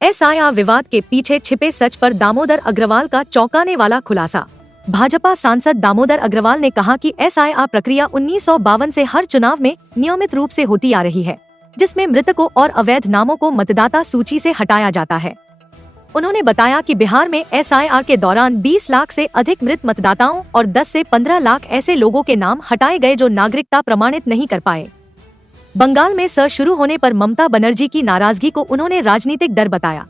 SIR विवाद के पीछे छिपे सच पर दामोदर अग्रवाल का चौंकाने वाला खुलासा। भाजपा सांसद दामोदर अग्रवाल ने कहा कि एसआईआर प्रक्रिया 1952 से हर चुनाव में नियमित रूप से होती आ रही है, जिसमें मृतकों और अवैध नामों को मतदाता सूची से हटाया जाता है। उन्होंने बताया कि बिहार में एसआईआर के दौरान 20 लाख से अधिक मृत मतदाताओं और 10 से 15 लाख ऐसे लोगों के नाम हटाए गए जो नागरिकता प्रमाणित नहीं कर पाए। बंगाल में शुरू होने पर ममता बनर्जी की नाराजगी को उन्होंने राजनीतिक डर बताया।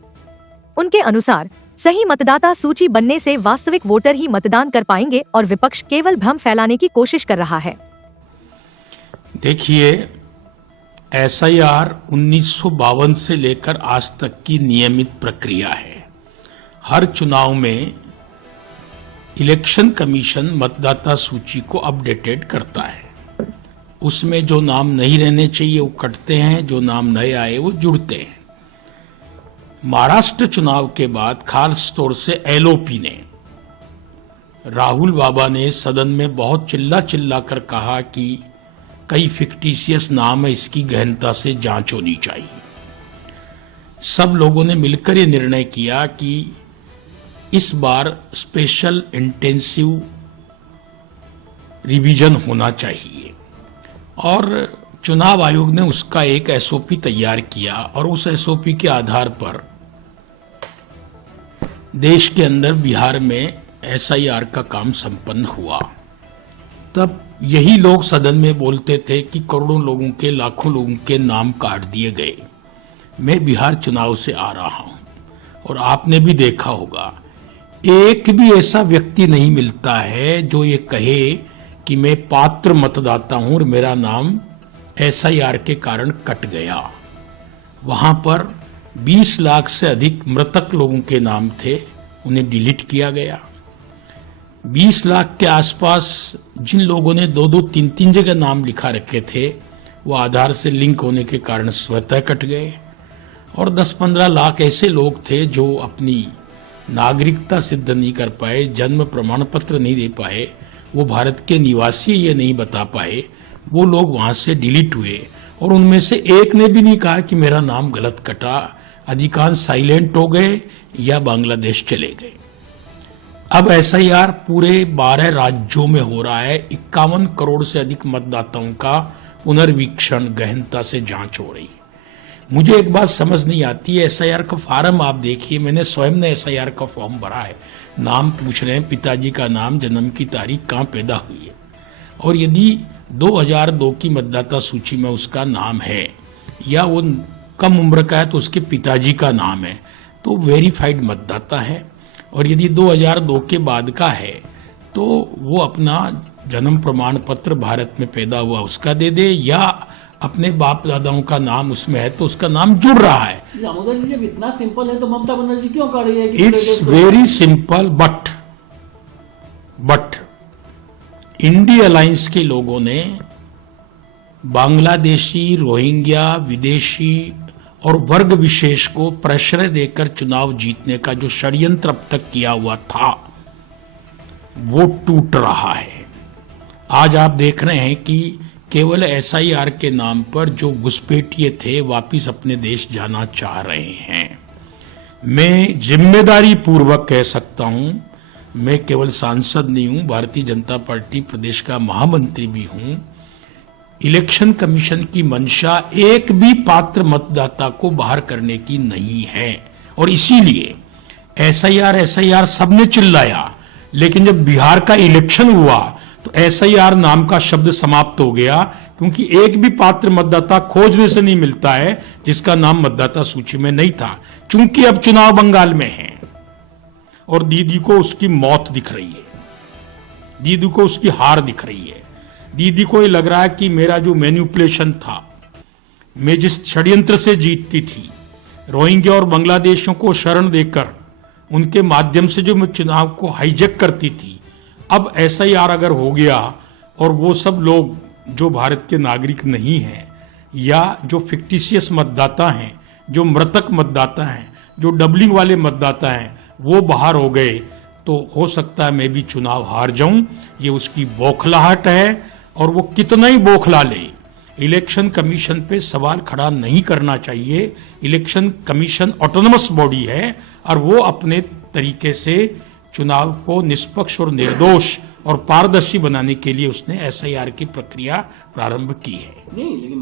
उनके अनुसार सही मतदाता सूची बनने से वास्तविक वोटर ही मतदान कर पाएंगे और विपक्ष केवल भ्रम फैलाने की कोशिश कर रहा है। देखिए, एसआईआर 1952 से लेकर आज तक की नियमित प्रक्रिया है। हर चुनाव में इलेक्शन कमीशन मतदाता सूची को अपडेटेड करता है। उसमें जो नाम नहीं रहने चाहिए वो कटते हैं, जो नाम नए आए वो जुड़ते हैं। महाराष्ट्र चुनाव के बाद खास तौर से एलओपी ने, राहुल बाबा ने सदन में बहुत चिल्ला चिल्ला कर कहा कि कई फिक्टिशियस नाम है, इसकी गहनता से जांच होनी चाहिए। सब लोगों ने मिलकर ये निर्णय किया कि इस बार स्पेशल इंटेंसिव रिवीजन होना चाहिए और चुनाव आयोग ने उसका एक एसओपी तैयार किया और उस एसओपी के आधार पर देश के अंदर बिहार में एसआईआर का काम संपन्न हुआ। तब यही लोग सदन में बोलते थे कि करोड़ों लोगों के, लाखों लोगों के नाम काट दिए गए। मैं बिहार चुनाव से आ रहा हूं और आपने भी देखा होगा, एक भी ऐसा व्यक्ति नहीं मिलता है जो ये कहे कि मैं पात्र मतदाता हूं और मेरा नाम एसआईआर के कारण कट गया। वहां पर 20 लाख से अधिक मृतक लोगों के नाम थे, उन्हें डिलीट किया गया। 20 लाख के आसपास जिन लोगों ने 2-2, 3-3 जगह नाम लिखा रखे थे, वो आधार से लिंक होने के कारण स्वतः कट गए। और 10-15 लाख ऐसे लोग थे जो अपनी नागरिकता सिद्ध नहीं कर पाए, जन्म प्रमाण पत्र नहीं दे पाए, वो भारत के निवासी ये नहीं बता पाए, वो लोग वहां से डिलीट हुए। और उनमें से एक ने भी नहीं कहा कि मेरा नाम गलत कटा। अधिकांश साइलेंट हो गए या बांग्लादेश चले गए। अब एसआईआर पूरे 12 राज्यों में हो रहा है। 51 करोड़ से अधिक मतदाताओं का पुनर्वीक्षण, गहनता से जांच हो रही है। मुझे एक बात समझ नहीं आती है, एसआईआर का फॉर्म आप देखिए, मैंने स्वयं ने एसआईआर का फॉर्म भरा है। नाम पूछ रहे हैं, पिताजी का नाम, जन्म की तारीख, कहाँ पैदा हुई है, और यदि 2002 की मतदाता सूची में उसका नाम है या वो कम उम्र का है तो उसके पिताजी का नाम है, तो वेरीफाइड मतदाता है। और यदि 2002 के बाद का है तो वो अपना जन्म प्रमाण पत्र भारत में पैदा हुआ उसका दे दे, या अपने बाप दादाओं का नाम उसमें है तो उसका नाम जुड़ रहा है। दामोदर जी, जब इतना सिंपल है तो ममता बनर्जी क्यों कर रही है? It's very simple, but INDI alliance के लोगों ने बांग्लादेशी, रोहिंग्या, विदेशी और वर्ग विशेष को प्रश्रय देकर चुनाव जीतने का जो षड्यंत्र अब तक किया हुआ था वो टूट रहा है। आज आप देख रहे हैं कि केवल एसआईआर के नाम पर जो घुसपैठिए थे वापिस अपने देश जाना चाह रहे हैं। मैं जिम्मेदारी पूर्वक कह सकता हूं, मैं केवल सांसद नहीं हूं, भारतीय जनता पार्टी प्रदेश का महामंत्री भी हूं। इलेक्शन कमीशन की मंशा एक भी पात्र मतदाता को बाहर करने की नहीं है और इसीलिए एसआईआर सबने चिल्लाया, लेकिन जब बिहार का इलेक्शन हुआ तो एसआईआर नाम का शब्द समाप्त हो गया, क्योंकि एक भी पात्र मतदाता खोजने से नहीं मिलता है जिसका नाम मतदाता सूची में नहीं था। चूंकि अब चुनाव बंगाल में है और दीदी को उसकी मौत दिख रही है, दीदी को उसकी हार दिख रही है, दीदी को ये लग रहा है कि मेरा जो मैनिपुलेशन था, मैं जिस षड्यंत्र से जीतती थी, रोहिंग्या और बांग्लादेशियों को शरण देकर उनके माध्यम से जो मैं चुनाव को हाईजैक करती थी, अब एसआईआर अगर हो गया और वो सब लोग जो भारत के नागरिक नहीं हैं या जो फिक्टिशियस मतदाता हैं, जो मृतक मतदाता हैं, जो डबलिंग वाले मतदाता हैं, वो बाहर हो गए, तो हो सकता है मैं भी चुनाव हार जाऊं। ये उसकी बौखलाहट है और वो कितना ही बौखला ले, इलेक्शन कमीशन पे सवाल खड़ा नहीं करना चाहिए। इलेक्शन कमीशन ऑटोनमस बॉडी है और वो अपने तरीके से चुनाव को निष्पक्ष और निर्दोष और पारदर्शी बनाने के लिए उसने एसआईआर की प्रक्रिया प्रारंभ की है। नहीं लेकिन